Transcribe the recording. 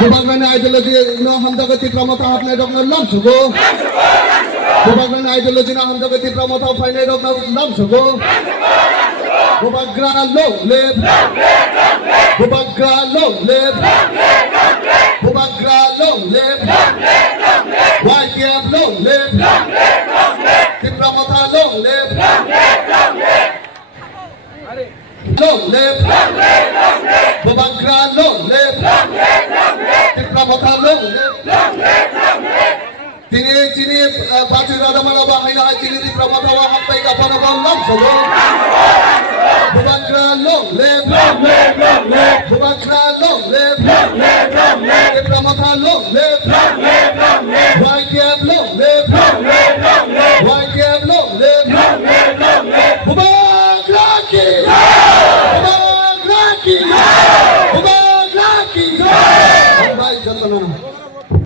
Bubagan ideology no handagati pramata hapnai dokna lam sugo. Bubagan ideology no handagati pramata finai dokna lam sugo. Bubagra long live. Bubagra long live. Bubagra long live. YKF long live. Tipramata long live. Long live. Bubagra long live. Tipramata long live. Tini Baju Radamana Bahina Tini Tipramata Wahapai Kapanabam long sugo. Bubagra long live. Bubagra long live. Tipramata long live. YKF long live. YKF long live. Bubagra ki. Bubagra ki. Bubagra ki. Bye, gentlemen.